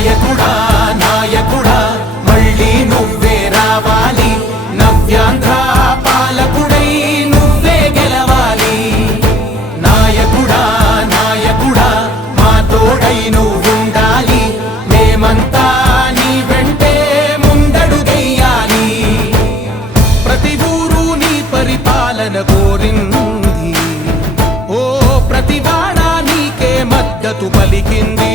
నాయకుడా నాయకుడా మళ్ళీ నువ్వే రావాలి. నవ్యాంధ్ర పాలకుడై నువ్వే గెలవాలి. నాయకుడా నాయకుడా మా తోడై నువ్వుండాలి. మేమంతా నీ వెంటే ముందడుగయ్యాలి ప్రతి ఊరు నీ పరిపాలన కోరింది. ఓ ప్రతివాడ నీకే మద్దతు పలికింది.